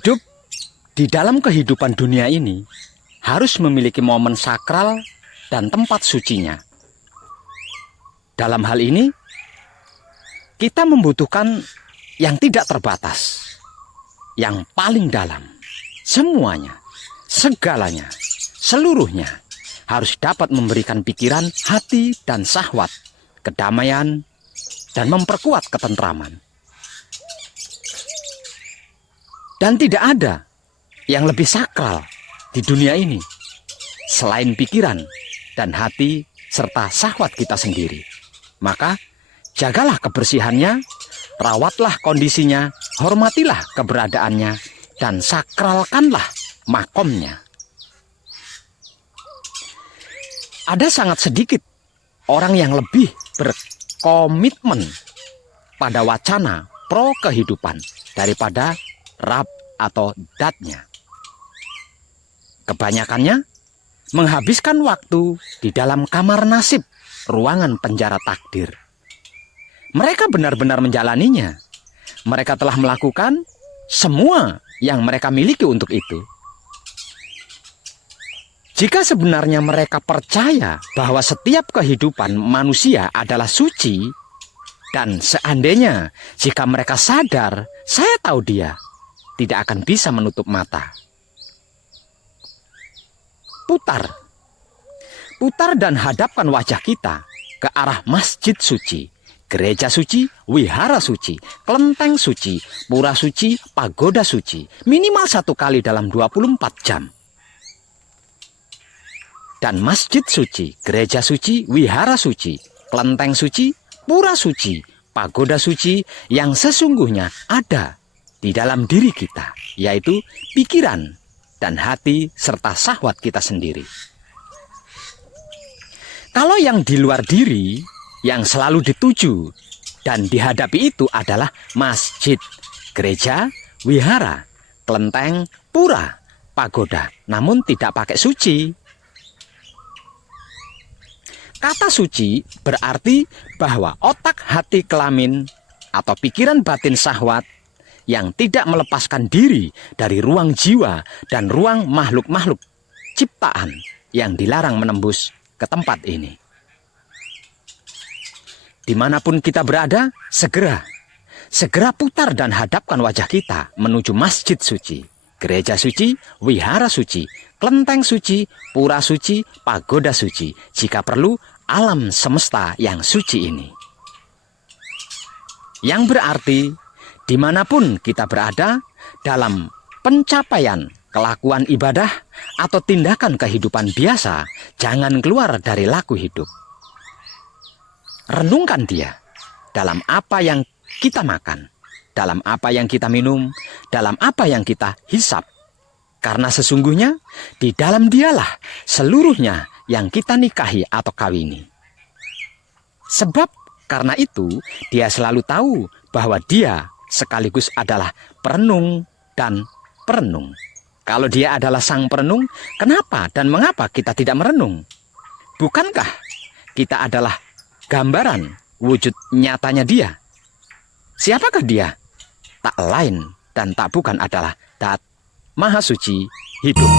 Hidup di dalam kehidupan dunia ini harus memiliki momen sakral dan tempat sucinya. Dalam hal ini, kita membutuhkan yang tidak terbatas, yang paling dalam, semuanya, segalanya, seluruhnya harus dapat memberikan pikiran, hati, dan syahwat, kedamaian, dan memperkuat ketentraman. Dan tidak ada yang lebih sakral di dunia ini selain pikiran dan hati serta syahwat kita sendiri. Maka jagalah kebersihannya, rawatlah kondisinya, hormatilah keberadaannya, dan sakralkanlah makomnya. Ada sangat sedikit orang yang lebih berkomitmen pada wacana pro kehidupan daripada Rab atau datnya. Kebanyakannya menghabiskan waktu di dalam kamar nasib, ruangan penjara takdir. Mereka benar-benar menjalaninya. Mereka telah melakukan semua yang mereka miliki untuk itu. Jika sebenarnya mereka percaya bahwa setiap kehidupan manusia adalah suci, dan seandainya jika mereka sadar, saya tahu dia tidak akan bisa menutup mata. Putar dan hadapkan wajah kita ke arah masjid suci, gereja suci, wihara suci, kelenteng suci, pura suci, pagoda suci, minimal 1 kali dalam 24 jam. Dan masjid suci, gereja suci, wihara suci, kelenteng suci, pura suci, pagoda suci yang sesungguhnya ada di dalam diri kita, yaitu pikiran dan hati serta syahwat kita sendiri. Kalau yang di luar diri yang selalu dituju dan dihadapi itu adalah masjid, gereja, wihara, kelenteng, pura, pagoda, namun tidak pakai suci. Kata suci berarti bahwa otak, hati, kelamin atau pikiran batin syahwat yang tidak melepaskan diri dari ruang jiwa dan ruang makhluk-makhluk ciptaan yang dilarang menembus ke tempat ini. Dimanapun kita berada, segera putar dan hadapkan wajah kita menuju masjid suci, gereja suci, wihara suci, kelenteng suci, pura suci, pagoda suci, jika perlu alam semesta yang suci ini. Yang berarti dimanapun kita berada dalam pencapaian kelakuan ibadah atau tindakan kehidupan biasa, jangan keluar dari laku hidup. Renungkan dia dalam apa yang kita makan, dalam apa yang kita minum, dalam apa yang kita hisap. Karena sesungguhnya di dalam dialah seluruhnya yang kita nikahi atau kawini. Sebab karena itu dia selalu tahu bahwa dia sekaligus adalah perenung dan perenung. Kalau dia adalah sang perenung, kenapa dan mengapa kita tidak merenung? Bukankah kita adalah gambaran wujud nyatanya dia? Siapakah dia? Tak lain dan tak bukan adalah Dat Maha Suci hidup.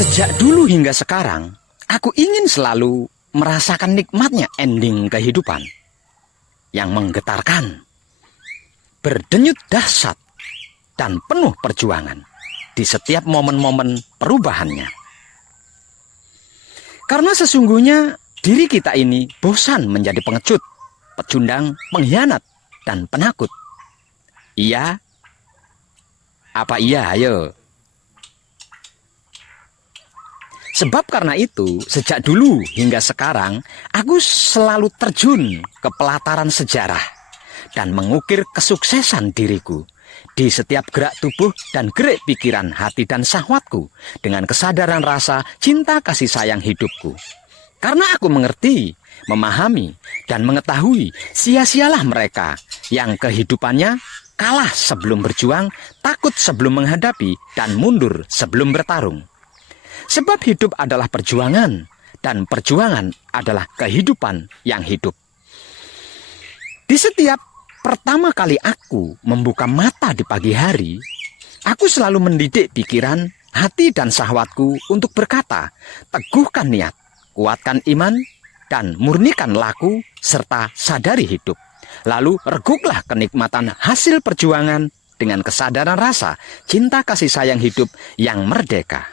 Sejak dulu hingga sekarang, aku ingin selalu merasakan nikmatnya ending kehidupan yang menggetarkan, berdenyut dahsyat, dan penuh perjuangan di setiap momen-momen perubahannya. Karena sesungguhnya diri kita ini bosan menjadi pengecut, pecundang, pengkhianat, dan penakut. Iya? Apa iya? Ayo. Sebab karena itu, sejak dulu hingga sekarang, aku selalu terjun ke pelataran sejarah dan mengukir kesuksesan diriku di setiap gerak tubuh dan gerak pikiran, hati dan syahwatku dengan kesadaran rasa cinta kasih sayang hidupku. Karena aku mengerti, memahami, dan mengetahui sia-sialah mereka yang kehidupannya kalah sebelum berjuang, takut sebelum menghadapi, dan mundur sebelum bertarung. Sebab hidup adalah perjuangan, dan perjuangan adalah kehidupan yang hidup. Di setiap pertama kali aku membuka mata di pagi hari, aku selalu mendidik pikiran, hati, dan syahwatku untuk berkata, teguhkan niat, kuatkan iman, dan murnikan laku, serta sadari hidup. Lalu reguklah kenikmatan hasil perjuangan dengan kesadaran rasa, cinta kasih sayang hidup yang merdeka.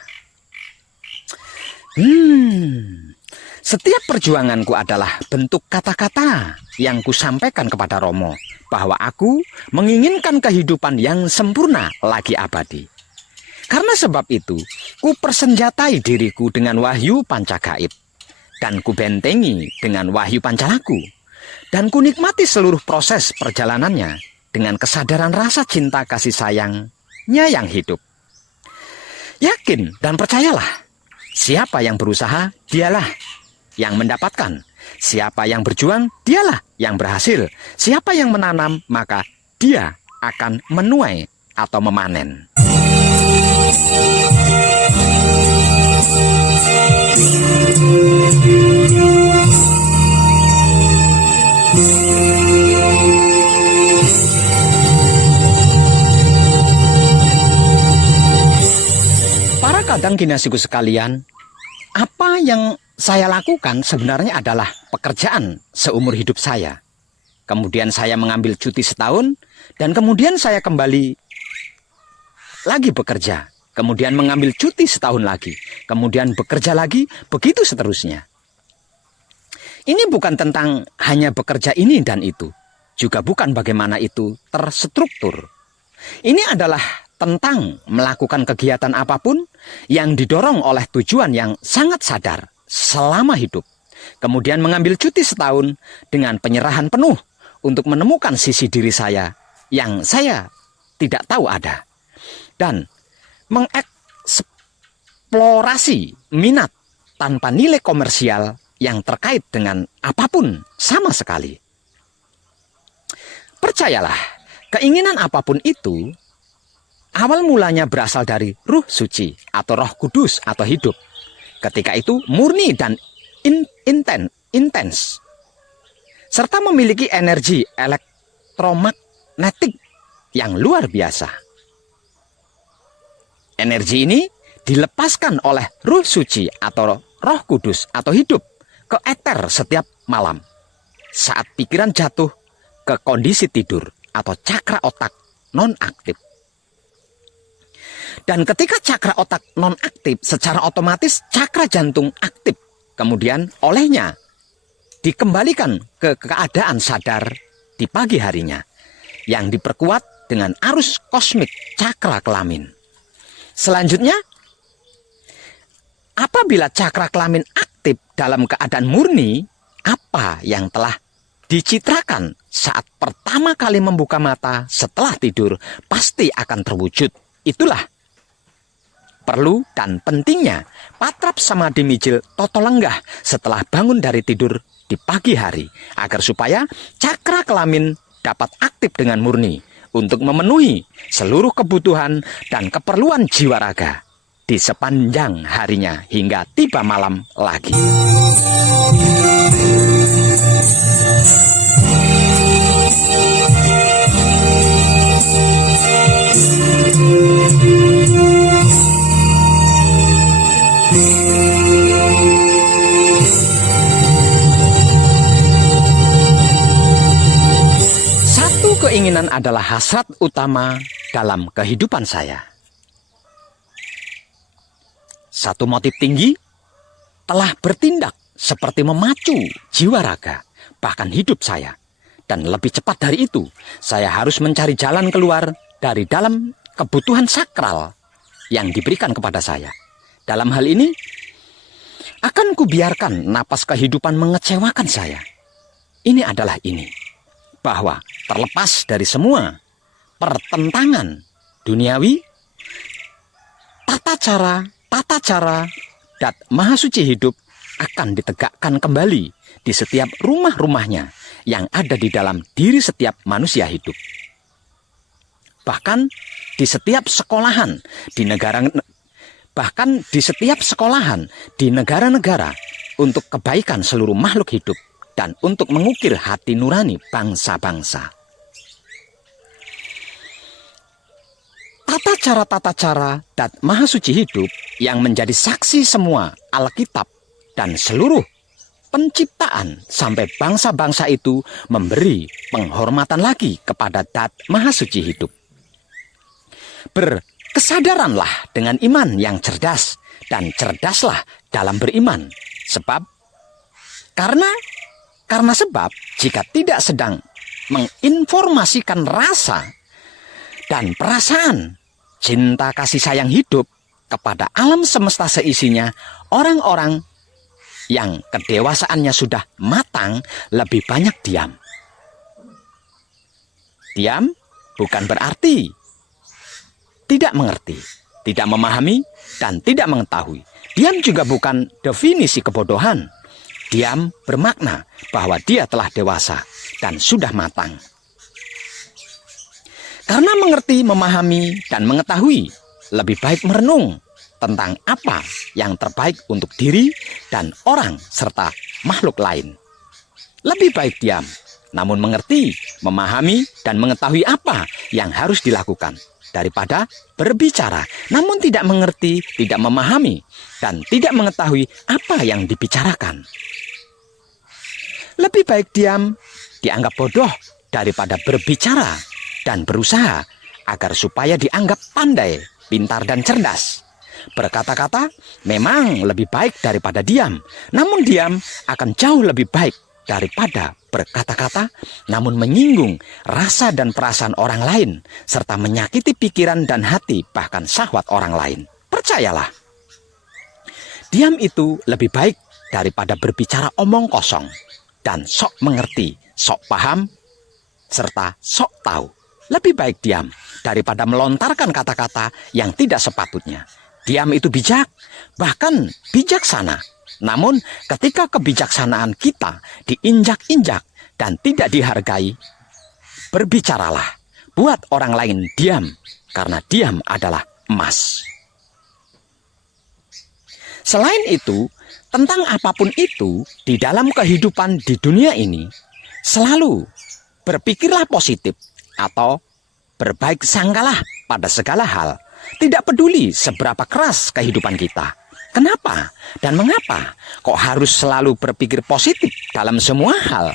Setiap perjuanganku adalah bentuk kata-kata yang kusampaikan kepada Romo, bahwa aku menginginkan kehidupan yang sempurna lagi abadi. Karena sebab itu, ku persenjatai diriku dengan wahyu pancagaib, dan ku bentengi dengan wahyu pancalaku, dan ku nikmati seluruh proses perjalanannya dengan kesadaran rasa cinta kasih sayangnya yang hidup. Yakin dan percayalah, siapa yang berusaha, dialah yang mendapatkan. Siapa yang berjuang, dialah yang berhasil. Siapa yang menanam, maka dia akan menuai atau memanen. Para kadang kinasiku sekalian, apa yang saya lakukan sebenarnya adalah pekerjaan seumur hidup saya. Kemudian saya mengambil cuti setahun, dan kemudian saya kembali lagi bekerja. Kemudian mengambil cuti setahun lagi, kemudian bekerja lagi, begitu seterusnya. Ini bukan tentang hanya bekerja ini dan itu, juga bukan bagaimana itu terstruktur. Ini adalah tentang melakukan kegiatan apapun yang didorong oleh tujuan yang sangat sadar selama hidup. Kemudian mengambil cuti setahun dengan penyerahan penuh untuk menemukan sisi diri saya yang saya tidak tahu ada. Dan mengeksplorasi minat tanpa nilai komersial yang terkait dengan apapun sama sekali. Percayalah, keinginan apapun itu awal mulanya berasal dari Ruh Suci atau Roh Kudus atau hidup. Ketika itu murni dan intens, serta memiliki energi elektromagnetik yang luar biasa. Energi ini dilepaskan oleh Ruh Suci atau Roh Kudus atau hidup ke eter setiap malam saat pikiran jatuh ke kondisi tidur atau cakra otak non-aktif. Dan ketika cakra otak non-aktif, secara otomatis cakra jantung aktif. Kemudian olehnya dikembalikan ke keadaan sadar di pagi harinya, yang diperkuat dengan arus kosmik cakra kelamin. Selanjutnya, apabila cakra kelamin aktif dalam keadaan murni, apa yang telah dicitrakan saat pertama kali membuka mata setelah tidur pasti akan terwujud. Itulah perlu dan pentingnya patrap samadhi mijil toto lenggah setelah bangun dari tidur di pagi hari, agar supaya cakra kelamin dapat aktif dengan murni untuk memenuhi seluruh kebutuhan dan keperluan jiwa raga di sepanjang harinya hingga tiba malam lagi. Keinginan adalah hasrat utama dalam kehidupan saya. Satu motif tinggi telah bertindak seperti memacu jiwa raga, bahkan hidup saya. Dan lebih cepat dari itu, saya harus mencari jalan keluar dari dalam kebutuhan sakral yang diberikan kepada saya. Dalam hal ini, akan kubiarkan napas kehidupan mengecewakan saya. Ini adalah ini, bahwa terlepas dari semua pertentangan duniawi, tata cara dan maha suci hidup akan ditegakkan kembali di setiap rumah-rumahnya yang ada di dalam diri setiap manusia hidup. Bahkan di setiap sekolahan di negara-negara untuk kebaikan seluruh makhluk hidup dan untuk mengukir hati nurani bangsa-bangsa. Tata cara Dat Maha Suci hidup yang menjadi saksi semua Alkitab dan seluruh penciptaan sampai bangsa-bangsa itu memberi penghormatan lagi kepada Dat Maha Suci hidup. Berkesadaranlah dengan iman yang cerdas dan cerdaslah dalam beriman. Karena jika tidak sedang menginformasikan rasa dan perasaan cinta kasih sayang hidup kepada alam semesta seisinya, orang-orang yang kedewasaannya sudah matang lebih banyak diam. Diam bukan berarti tidak mengerti, tidak memahami, dan tidak mengetahui. Diam juga bukan definisi kebodohan. Diam bermakna bahwa dia telah dewasa dan sudah matang. Karena mengerti, memahami, dan mengetahui, lebih baik merenung tentang apa yang terbaik untuk diri dan orang serta makhluk lain. Lebih baik diam, namun mengerti, memahami, dan mengetahui apa yang harus dilakukan, daripada berbicara, namun tidak mengerti, tidak memahami, dan tidak mengetahui apa yang dibicarakan. Lebih baik diam, dianggap bodoh, daripada berbicara dan berusaha agar supaya dianggap pandai, pintar, dan cerdas. Berkata-kata memang lebih baik daripada diam, namun diam akan jauh lebih baik daripada berkata-kata, namun menyinggung rasa dan perasaan orang lain, serta menyakiti pikiran dan hati, bahkan syahwat orang lain. Percayalah, diam itu lebih baik daripada berbicara omong kosong, dan sok mengerti, sok paham, serta sok tahu. Lebih baik diam daripada melontarkan kata-kata yang tidak sepatutnya. Diam itu bijak, bahkan bijaksana. Namun ketika kebijaksanaan kita diinjak-injak dan tidak dihargai, berbicaralah, buat orang lain diam, karena diam adalah emas. Selain itu, tentang apapun itu di dalam kehidupan di dunia ini, selalu berpikirlah positif atau berbaik sangkalah pada segala hal. Tidak peduli seberapa keras kehidupan kita. Kenapa dan mengapa kok harus selalu berpikir positif dalam semua hal?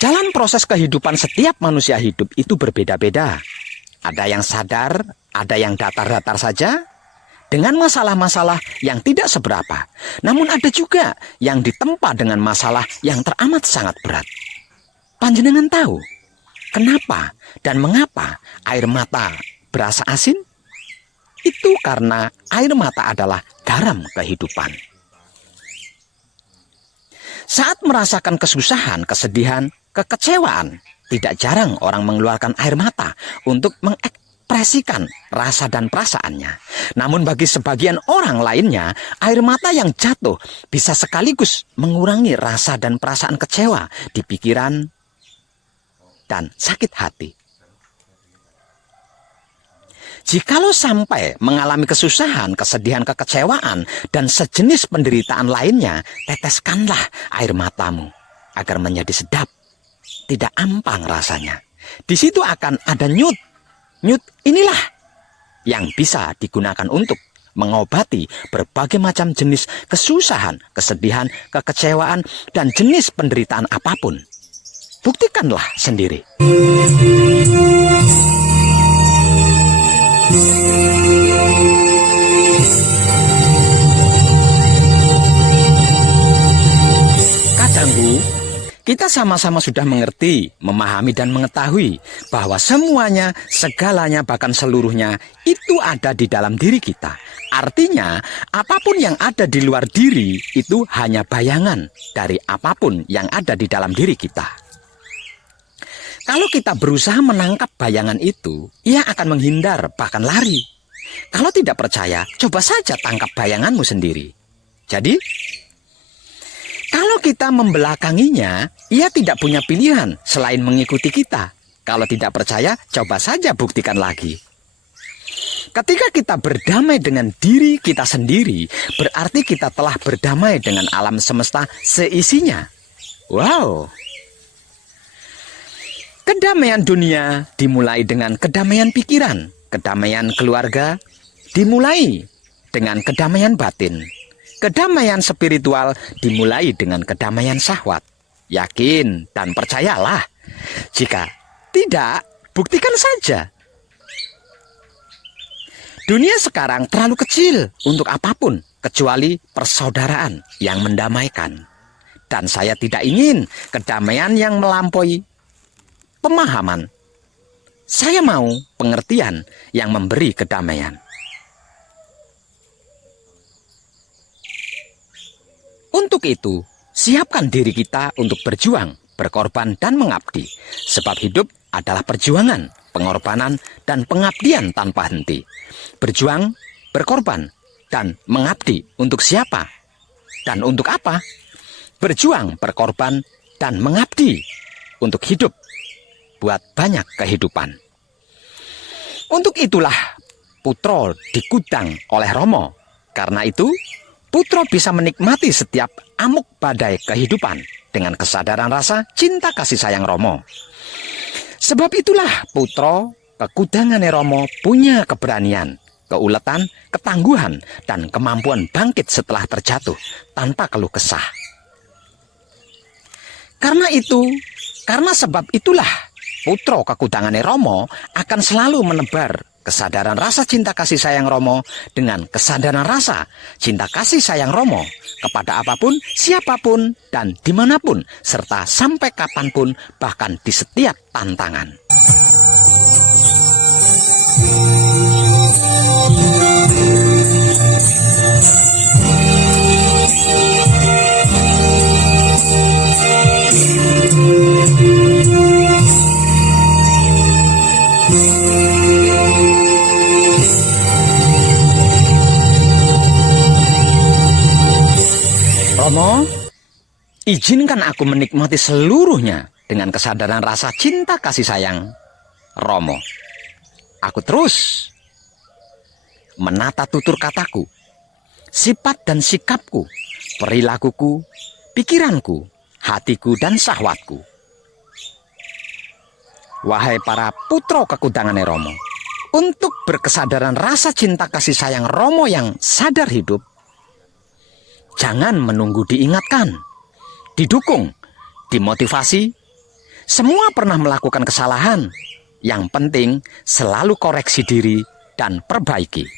Jalan proses kehidupan setiap manusia hidup itu berbeda-beda. Ada yang sadar, ada yang datar-datar saja, dengan masalah-masalah yang tidak seberapa. Namun ada juga yang ditempa dengan masalah yang teramat sangat berat. Panjenengan tahu kenapa dan mengapa air mata berasa asin? Itu karena air mata adalah garam kehidupan. Saat merasakan kesusahan, kesedihan, kekecewaan, tidak jarang orang mengeluarkan air mata untuk mengekspresikan rasa dan perasaannya. Namun bagi sebagian orang lainnya, air mata yang jatuh bisa sekaligus mengurangi rasa dan perasaan kecewa di pikiran dan sakit hati. Jikalau sampai mengalami kesusahan, kesedihan, kekecewaan, dan sejenis penderitaan lainnya, teteskanlah air matamu agar menjadi sedap, tidak ampang rasanya. Di situ akan ada nyut. Nyut inilah yang bisa digunakan untuk mengobati berbagai macam jenis kesusahan, kesedihan, kekecewaan, dan jenis penderitaan apapun. Buktikanlah sendiri. Kadangku, kita sama-sama sudah mengerti, memahami, dan mengetahui bahwa semuanya, segalanya, bahkan seluruhnya itu ada di dalam diri kita. Artinya, apapun yang ada di luar diri itu hanya bayangan dari apapun yang ada di dalam diri kita. Kalau kita berusaha menangkap bayangan itu, ia akan menghindar, bahkan lari. Kalau tidak percaya, coba saja tangkap bayanganmu sendiri. Jadi, kalau kita membelakanginya, ia tidak punya pilihan selain mengikuti kita. Kalau tidak percaya, coba saja buktikan lagi. Ketika kita berdamai dengan diri kita sendiri, berarti kita telah berdamai dengan alam semesta seisinya. Wow. Kedamaian dunia dimulai dengan kedamaian pikiran. Kedamaian keluarga dimulai dengan kedamaian batin. Kedamaian spiritual dimulai dengan kedamaian syahwat. Yakin dan percayalah. Jika tidak, buktikan saja. Dunia sekarang terlalu kecil untuk apapun kecuali persaudaraan yang mendamaikan. Dan saya tidak ingin kedamaian yang melampaui pemahaman. Saya mau pengertian yang memberi kedamaian. Untuk itu, siapkan diri kita untuk berjuang, berkorban, dan mengabdi. Sebab hidup adalah perjuangan, pengorbanan, dan pengabdian tanpa henti. Berjuang, berkorban, dan mengabdi untuk siapa? Dan untuk apa? Berjuang, berkorban, dan mengabdi untuk hidup, buat banyak kehidupan. Untuk itulah Putra digudang oleh Romo. Karena itu, Putra bisa menikmati setiap amuk badai kehidupan dengan kesadaran rasa cinta kasih sayang Romo. Sebab itulah Putra kekudangane Romo punya keberanian, keuletan, ketangguhan, dan kemampuan bangkit setelah terjatuh tanpa keluh kesah. Karena sebab itulah Putra kekudangane Romo akan selalu menebar kesadaran rasa cinta kasih sayang Romo dengan kesadaran rasa cinta kasih sayang Romo kepada apapun, siapapun, dan dimanapun, serta sampai kapanpun, bahkan di setiap tantangan. Romo, izinkan aku menikmati seluruhnya dengan kesadaran rasa cinta kasih sayang Romo. Aku terus menata tutur kataku, sifat dan sikapku, perilakuku, pikiranku, hatiku, dan syahwatku. Wahai para putra kekudangane Romo, untuk berkesadaran rasa cinta kasih sayang Romo yang sadar hidup, jangan menunggu diingatkan, didukung, dimotivasi. Semua pernah melakukan kesalahan. Yang penting selalu koreksi diri dan perbaiki.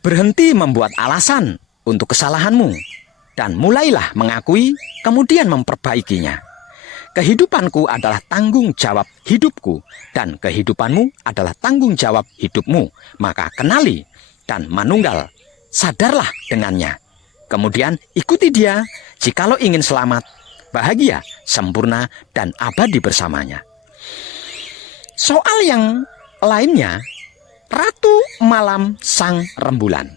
Berhenti membuat alasan untuk kesalahanmu dan mulailah mengakui, kemudian memperbaikinya. Kehidupanku adalah tanggung jawab hidupku dan kehidupanmu adalah tanggung jawab hidupmu. Maka kenali dan manunggal. Sadarlah dengannya. Kemudian ikuti dia jikalau ingin selamat, bahagia, sempurna, dan abadi bersamanya. Soal yang lainnya, Ratu Malam sang rembulan,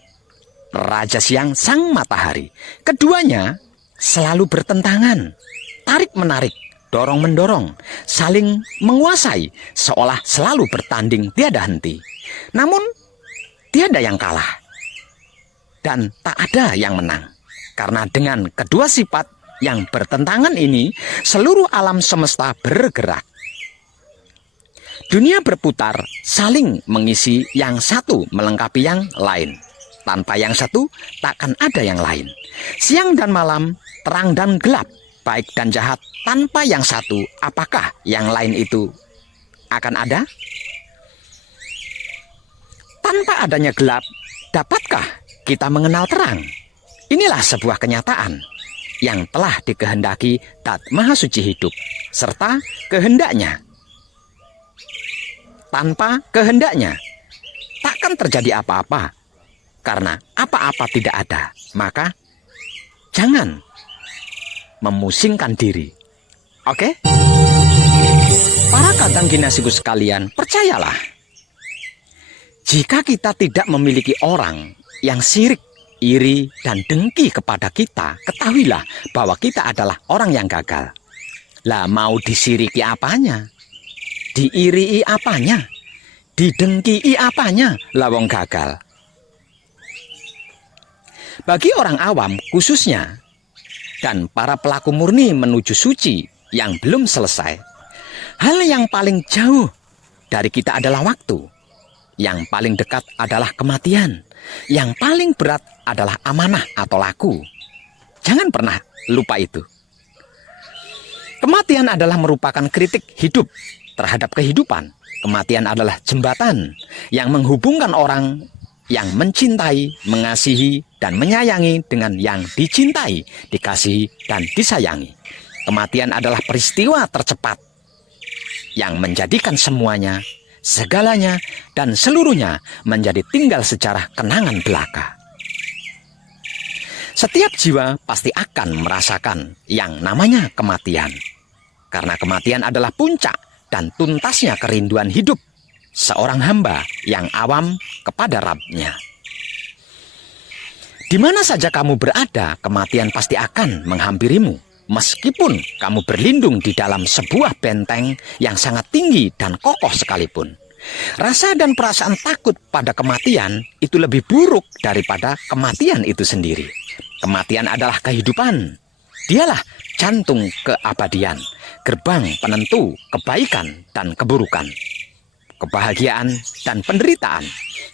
Raja Siang sang matahari. Keduanya selalu bertentangan, tarik-menarik, dorong-mendorong, saling menguasai, seolah selalu bertanding tiada henti. Namun, tiada yang kalah. Dan tak ada yang menang. Karena dengan kedua sifat yang bertentangan ini, seluruh alam semesta bergerak. Dunia berputar, saling mengisi, yang satu melengkapi yang lain. Tanpa yang satu, takkan ada yang lain. Siang dan malam, terang dan gelap, baik dan jahat, tanpa yang satu, apakah yang lain itu akan ada? Tanpa adanya gelap, dapatkah kita mengenal terang? Inilah sebuah kenyataan yang telah dikehendaki Tat Maha Suci Hidup serta kehendaknya. Tanpa kehendaknya takkan terjadi apa-apa, karena apa-apa tidak ada. Maka jangan memusingkan diri. Oke? Para kadang ginasiku sekalian, percayalah, jika kita tidak memiliki orang yang sirik, iri, dan dengki kepada kita, ketahuilah bahwa kita adalah orang yang gagal. Lah mau disiriki apanya? Diirii apanya? Didengki apanya? Lawong gagal. Bagi orang awam khususnya dan para pelaku murni menuju suci yang belum selesai, hal yang paling jauh dari kita adalah waktu. Yang paling dekat adalah kematian. Yang paling berat adalah amanah atau laku. Jangan pernah lupa itu. Kematian adalah merupakan kritik hidup terhadap kehidupan. Kematian adalah jembatan yang menghubungkan orang yang mencintai, mengasihi, dan menyayangi dengan yang dicintai, dikasihi, dan disayangi. Kematian adalah peristiwa tercepat yang menjadikan semuanya, segalanya, dan seluruhnya menjadi tinggal sejarah kenangan belaka. Setiap jiwa pasti akan merasakan yang namanya kematian. Karena kematian adalah puncak dan tuntasnya kerinduan hidup seorang hamba yang awam kepada Rabb-Nya. Di mana saja kamu berada, kematian pasti akan menghampirimu. Meskipun kamu berlindung di dalam sebuah benteng yang sangat tinggi dan kokoh sekalipun. Rasa dan perasaan takut pada kematian itu lebih buruk daripada kematian itu sendiri. Kematian adalah kehidupan. Dialah jantung keabadian, gerbang penentu kebaikan dan keburukan, kebahagiaan dan penderitaan,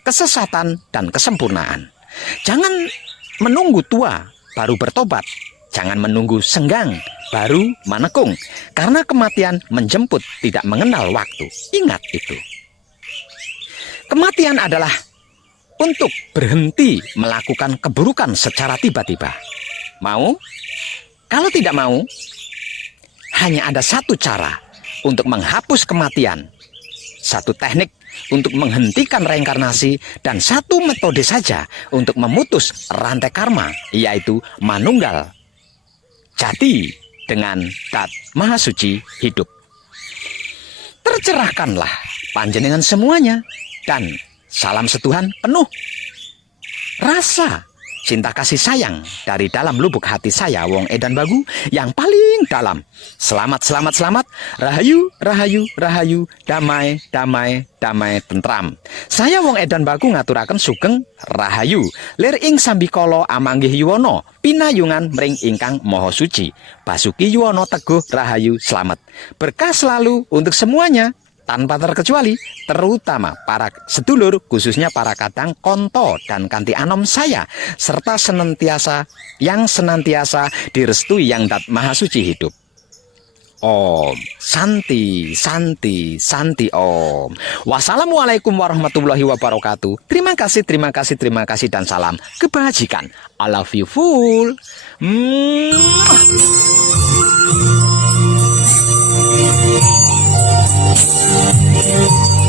kesesatan dan kesempurnaan. Jangan menunggu tua baru bertobat. Jangan menunggu senggang baru menekung. Karena kematian menjemput tidak mengenal waktu. Ingat itu. Kematian adalah untuk berhenti melakukan keburukan secara tiba-tiba. Mau? Kalau tidak mau, hanya ada satu cara untuk menghapus kematian. Satu teknik untuk menghentikan reinkarnasi dan satu metode saja untuk memutus rantai karma, yaitu manunggal jati dengan Dat Maha Suci hidup. Tercerahkanlah panjenengan semuanya dan salam setuhan penuh rasa cinta kasih sayang dari dalam lubuk hati saya, Wong Edan Bagu, yang paling dalam. Selamat, selamat, selamat. Rahayu, rahayu, rahayu. Damai, damai, damai, tentram. Saya Wong Edan Bagu ngaturaken sugeng rahayu. Lir ing sambikala amanggih yuwana, pinayungan mring ingkang maha suci. Basuki yuwana teguh rahayu selamat. Berkah selalu untuk semuanya, tanpa terkecuali, terutama para sedulur, khususnya para kadang konto dan kanti anom saya, serta senantiasa direstui yang Dat Maha Suci hidup. Om Santi, Santi, Santi Om. Wassalamualaikum warahmatullahi wabarakatuh. Terima kasih, terima kasih, terima kasih, dan salam kebajikan. I love you full. Thank you.